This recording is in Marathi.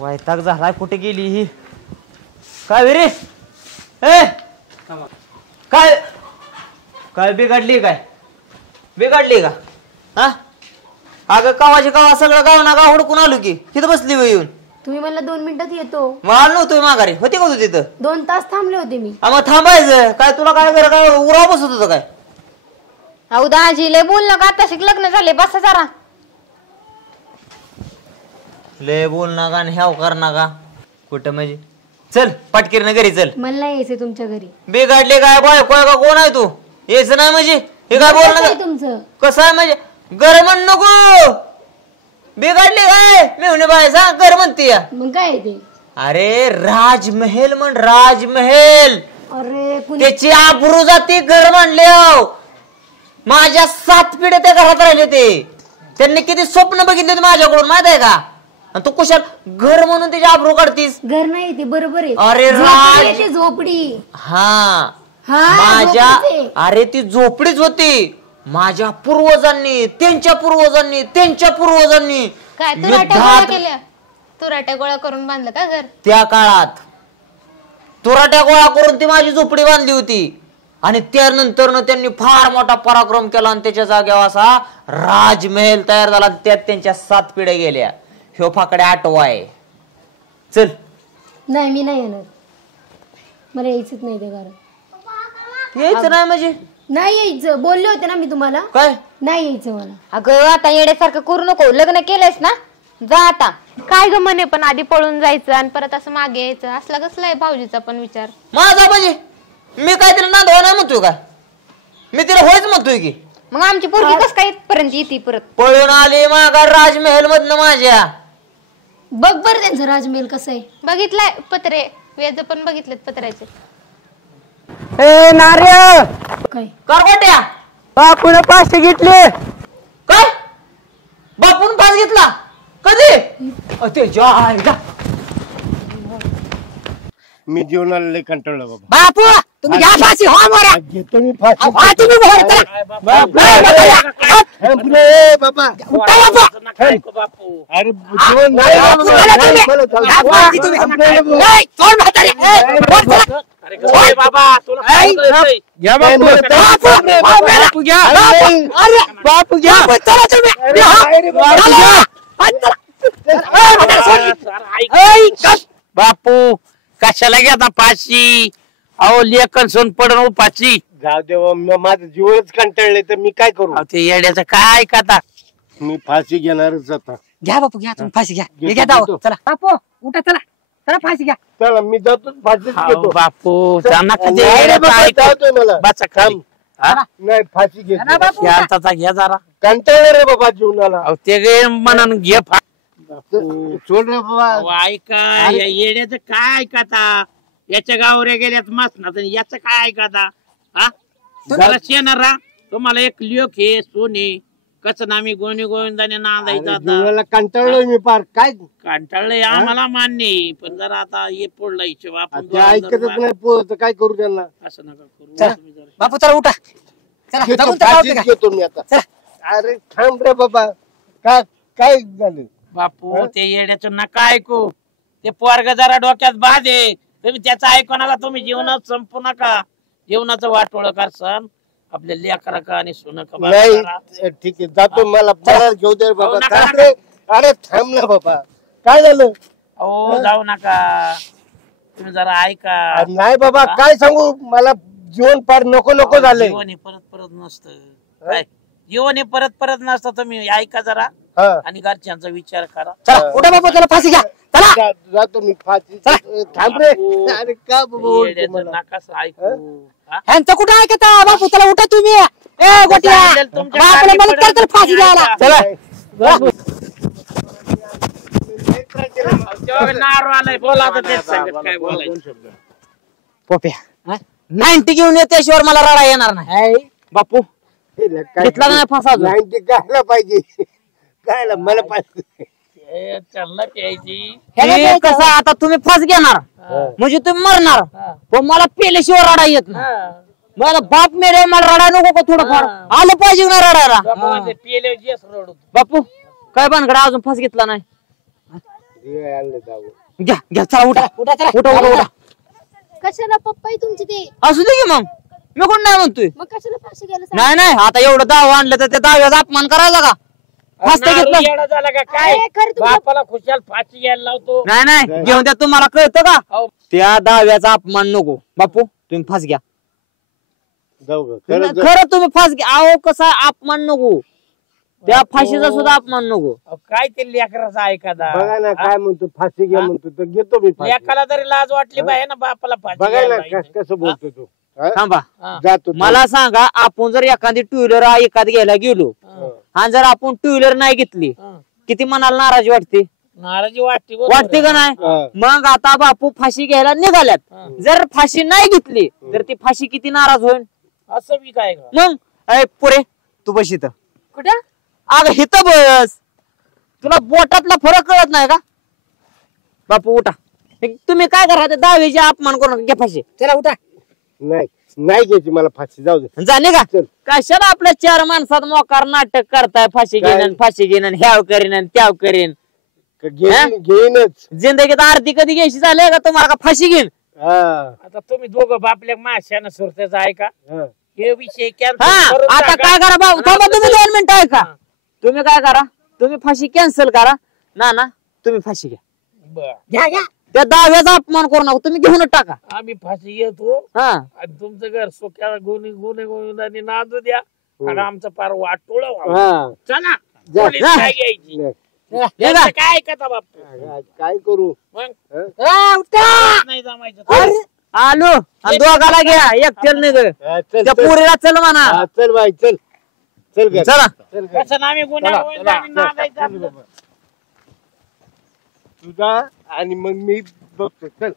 वैताग झालाय. कुठे गेली ही कावेरी? ए काय काय बिघडली? काय बिघडली का? हा अगं कावाची कावा सगळं गाव ना गाव हुडकून आलो की तिथं बसली येऊन. तुम्ही मला 2 मिनिटात येतो. मग आलो नव्हतो माघारी. होती का तू तिथं? 2 तास थांबले होते मी. मग थांबायचं काय? तुला काय कर काय उराव बसत होतं काय? अहो दाजी लय बोल नका. आता शिक लग्न झाले बसा जरा. लय बोल नका आणि ह्याव कर नका. कुठं म्हणजे? चल पटकीरनं घरी चल. मला नाही यायचं तुमच्या घरी. बिघडले काय बाय का कोण आहे तू? यायचं नाही म्हणजे हे काय बोल तुमचं कसं आहे म्हणजे? घर म्हण नको. बिघडले काय मेहुणे बाय सांग घर म्हणते. मग काय ते? अरे राजमहल म्हण राजमहल. अरे त्याची आबरू जाती घर म्हणले. माझ्या 7 पिढ्या त्या घरात राहिले ते. त्यांनी किती स्वप्न बघितले माझ्याकडून माहित आहे का? तू कुशाल घर म्हणून त्याची आबरू काढतीस? घर नाही ते बरोबर आहे. अरे राज झोपडी. हा माझ्या अरे ती झोपडीच होती. माझ्या पूर्वजांनी त्यांच्या पूर्वजांनी त्यांच्या पूर्वजांनी काय तुराट्या गोळा केल्या? तुराट्या गोळा करून बांधलं का घर? त्या काळात तुराट्या गोळा करून ती माझी झोपडी बांधली होती. आणि त्यानंतर त्यांनी फार मोठा पराक्रम केला आणि त्याच्या जागेवर असा राजमहल तयार झाला. त्यात त्यांच्या 7 पिढ्या गेल्या. ह्यो फाकड्या 8वा आहे. चल. नाही मी नाही येणार. मला यायचंच नाही त्या घरात. यायचं नाही म्हणजे? नाही यायचं. बोलले होते ना मी तुम्हाला. काय नाही यायचं मला. अगं आता येड्यासारखं करू नको. लग्न केलंयस ना जा आता. काय ग म्हणे पण आधी पळून जायचं आणि परत असं मागे यायचं असला कसला आहे भाऊजीचा पण विचार? माझा म्हणजे मी काहीतरी नांदवा नाही म्हणतोय का? मी तिला होयच म्हणतोय की. मग आमची पोरगी कस काय इथपर्यंत येते परत? पळून आली मागा राजमहल मधनं माझ्या. बघ बर त्यांचं राजमहल कसं आहे. बघितलाय पत्रे वेज पण बघितलेत पत्र्याचे. ए नार्या काय करगोट्या बापून 500 घेतले. काय बापून 5 घेतला? कधी? त्याच्या आईला मी जीवनाला लय कंटाळलो बाबा. बापू तुम्ही घ्या फाशी. हो मोऱ्या घेतो मी फाशी. तुम्ही मोर चला. बाबा बापू अरे जीवन बाबा तुला घ्या बापू बापू घ्या. बापू कशाला घेता फाशी? अहो लेखन सोन पडून उपाची. जाऊ दे माझं जीवनच कंटाळले तर मी काय करू? ते येड्याचं काय ऐकता? मी फाशी घेणारच आता. घ्या बापू घ्या. तुम्ही फाशी घ्या. हे घ्या दाव. चला बापू उठा. चला चला फाशी घ्या. चला मी जातो फाशीच घेतो. बापू मला बचा खाली. नाही फाशी घेतो. शांतता घ्या जरा. कंटाळले रे बाबा जीवनाला. अहो ते गे म्हणून घे सोड रे बाबा. ऐका या येड्याचं काय ऐकता? याच्या गावऱ्या गेल्यात मसनात याचं काय ऐकता? हा जरा शेणारा तुम्हाला एक लेख हे सोने कसं ना मी गोणी गोविंदाने नांदायचं जीवनाला कंटाळलोय मी पार. काय कंटाळलंय आम्हाला मान्य आहे, पण जरा आता हे पडला हिशोब आपण ते ऐकतच नाही पोरं, काय करू त्यांना? असं नका करू तुम्ही जरा. बापू चला उठा. चला जाऊन चला फाशीच घेतो मी आता. अरे थांब रे बाबा. काय काय झालं? बापू ते येड्याचं नका ऐकू. ते पोरग जरा डोक्यात बाद आहे. तुम्ही त्याचं ऐकून तुम्ही जीवनात संपू नका. जीवनाचं वाटोळ करसान आपल्या लेकरा का आणि सोनं का. नाही ठीक आहे जातो. मला परत घेऊ दे बाबा. नका, थांब रे. अरे थांब ना बाबा. काय झालं? अहो जाऊ नका तुम्ही जरा ऐका. नाही बाबा काय सांगू. मला जीवन फार नको नको झालंय. जीवन हे परत परत नसतं. काय जीवन हे परत परत नसतं. तुम्ही ऐका जरा आणि घरच्यांचा विचार करा. चला उठा बापू. चला फाशी घ्या. चला जातो मी फाशी. थांब रे. अरे का बाबा नकाच ऐकू. ह्यांचं कुठं ऐकता बापू. चला उठा तुम्ही. ए गोट्या बापूला मदत कर. चला फाशी द्यायला. चला नारू आलाय बोला काय बोलायचं. पोप्या 90 घेऊन येत्याशिवाय मला रडा येणार नाही. बापू घेतला नाही फासा अजून. 90 कायला पाहिजे? कायला मला पाहिजे. हे कसं आता तुम्ही फास घेणार म्हणजे तुम्ही मरणार. पण मला पेल्याशिवाय रडा येत नाही. मला बाप मेरे मला रडा नको का? थोडंफार आलं पाहिजे ना रडायला. बापू काय भानगड अजून फास घेतला नाही? हे आणलं जाऊ. घ्या घ्या चला उठा उठा चला. उठा उठा उठा कशाला पप्पा तुमचे ते असू दे की मग मी कोण नाही म्हणतोय मग कशाला फाशी घ्यायला नाही नाही आता एवढं दाव आणलं तर त्या दाव्याचा अपमान करायचा का फास्ट नारू घेतलं येडा झाला का काय अरे, खरं तुमचं- बापाला खुशाल फाशी घ्यायला लावतो नाही नाही घेऊन द्या तुम्हाला कळतं का अहो, त्या दाव्याचा अपमान नको बापू तुम्ही फास घ्या जाऊ ग. खरंच जाऊ. खरं तुम्ही फास घ्या अहो कसा अपमान नको त्या फाशीचा सुद्धा अपमान नको अहो, काय ते लेकराचा ऐकादा बघा ना काय म्हणतो फाशी घ्या म्हणतो तर घेतो मी फाशी. लेकाला तरी लाज वाटली पाहिजे ना बापाला फाशी बघा घ्यायला ना पाहिजे. कसं बोलतो तू हा? थांबा हा. जातो मला सांगा आपण जर एखादी टू व्हीलर एखाद घ्यायला गेलो हा. आणि जर आपण टू व्हीलर नाही घेतली हा. किती मनाला नाराजी वाटते नाराजी वाटते बरोबर वाटते का आहे. नाही हा. मग आता बापू फाशी घ्यायला निघाल्यात हा. जर फाशी नाही घेतली तर ती फाशी किती नाराज होईल असं बी काय का मग अय पुरे तू बस इथं कुठं अगं हिथं बस तुला बोटातला फरक कळत नाही का बापू उठा तुम्ही काय करा ते दहावीचे अपमान करून घ्या फाशी चला उठा नाही नाही घ्यायची मला फाशी जाऊ दे जाणे का चल. कशाला आपल्या 4 माणसात मोकार नाटक करताय फाशी काय? घेईन फाशी घेईन ह्याव करीन आणि त्याव करीन घेईनच जिंदगीत आरती कधी घ्यायची झाली का तुम्हाला का फाशी घेईन हा आता तुम्ही दोघं बापल्या माश्यानं सुरतेचा ऐका हा. हे विषय हा cancel करून आता टाका. काय करा भाऊ थांबा तुम्ही 2 मिनिटं ऐका हा. तुम्ही काय करा तुम्ही फाशी कॅन्सल करा ना तुम्ही फाशी घ्या बरं. घ्या घ्या त्या दाव्याचा अपमान करू नका तुम्ही घेऊन टाका आम्ही फाशी घेतो हा आणि तुमचं घर सोक्याला गुन्हे गोविंदाने नांदू द्या आणि आमचं पार वाटोळ हा. चला जा. पोलीस जा. काय घ्यायची नाही. यांचं काय ऐकता बाप काय करू मग उठा नाही जमायचं आलो आणि दोघाला घ्या एक चल नाही गं. हा, चल त्या चल. पोरीला चल म्हणा हा, चल बाई चल चल घरी. चला चल घरी. कसं आम्ही गुन्हा चला, गोविंदाने चला, नांदायचं चल आपलं. बाबा. तुझा आणि मग मी बघतो चल